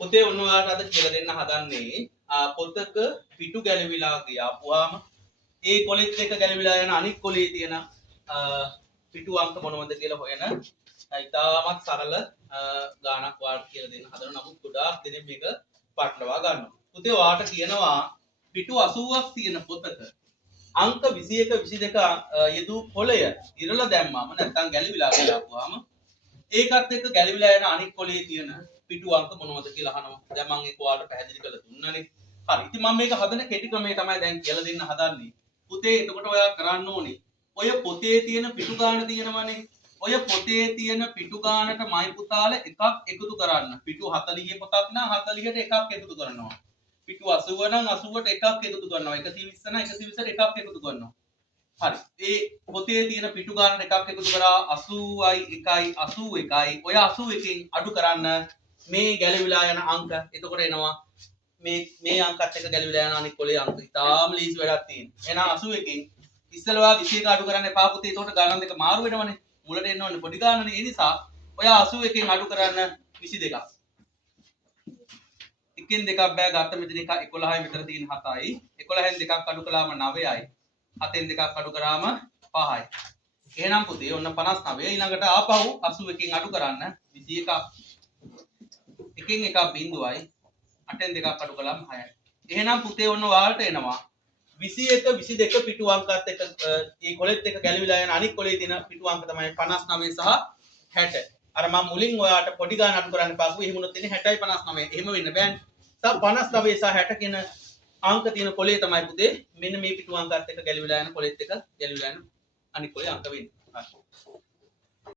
පොතේ ඔන්න ඔයාලට අද කියලා දෙන්න හදන්නේ පොතක පිටු ගැලවිලා ගියාපුවාම ඒ කොලෙත් එක ගැලවිලා යන අනිත් කොලේ තියෙන පිටු අංක මොනවද කියලා හොයන ඉතාමත් සරල ගානක් වාට කියලා දෙන්න හදන නමුත් ගොඩාක් දෙනෙක් මේක පටලවා ගන්නවා. පුතේ ඔයාලට කියනවා පිටු 80ක් තියෙන පොතක අංක 21 22 යෙදූ කොලය ඉරලා දැම්මම නැත්නම් ගැලවිලා ගියාපුවාම ඒකත් එක්ක ගැලවිලා යන අනිත් කොලේ තියෙන පිටු අංක මොනවද කියලා අහනවා. දැන් මම ඒක ඔයාලට පැහැදිලි කරලා දුන්නානේ. හරි. ඉතින් මම මේක හදන කෙටි ක්‍රමය තමයි දැන් කියලා දෙන්න හදන්නේ. පුතේ එතකොට ඔයා කරන්න ඕනේ. ඔය පොතේ තියෙන පිටු ගාන තියෙනවනේ. ඔය පොතේ තියෙන පිටු ගානට මයි පුතාල එකක් එකතු කරන්න. පිටු 40 පොතක් නම් 40ට එකක් එකතු කරනවා. පිටු 80 නම් 80ට එකක් එකතු කරනවා. 120 නම් 120ට එකක් එකතු කරනවා. හරි. ඒ පොතේ තියෙන පිටු ගානට එකක් එකතු කරා 80යි 1යි 81යි. ඔය 81කින් අඩු කරන්න මේ ගැලවිලා යන අංක. එතකොට එනවා මේ අංකත් එක ගැලවිලා යන අනිත් කොලේ අංක. ඉතාලම ලීසි වැඩක් තියෙනවා. එහෙනම් 81කින් ඉස්සෙල්ලා 21 අඩු කරන්න එපා පුතේ. එතකොට ගණන් දෙක මාරු වෙනවනේ. මුලට එන්න ඕනේ පොඩි ගානනේ. ඒ නිසා ඔය 81කින් අඩු කරන්න 22ක්. එකෙන් දෙකක් බෑ ගත්ත මෙතන එක 11යි මෙතන තියෙන 7යි. 11න් දෙකක් අඩු කළාම 9යි. 7න් දෙකක් අඩු කරාම 5යි. එහෙනම් පුතේ ඔන්න 59 ඊළඟට ආපහු 81කින් අඩු කරන්න 21ක්. එකෙන් එකක් බිඳුවයි 8න් දෙකක් අඩු කළාම 6යි. එහෙනම් පුතේ ඔන්න ඔයාලට එනවා 21 22 පිටු අංකات එක මේ කොලෙත් එක ගැලවිලා යන අනිත් කොලේ තියෙන පිටු අංක තමයි 59 සහ 60. අර මම මුලින් ඔයාලට පොඩි ගාන අඩු කරන්න පාපු එහෙම උනොත් ඉන්නේ 60යි 59. එහෙම වෙන්න බෑනේ. තව 59 සහ 60 කියන අංක තියෙන කොලේ තමයි පුතේ මෙන්න මේ පිටු අංකات එක ගැලවිලා යන කොලෙත් එක ගැලවිලා යන අනිත් කොලේ අංක වෙන්නේ. හරි.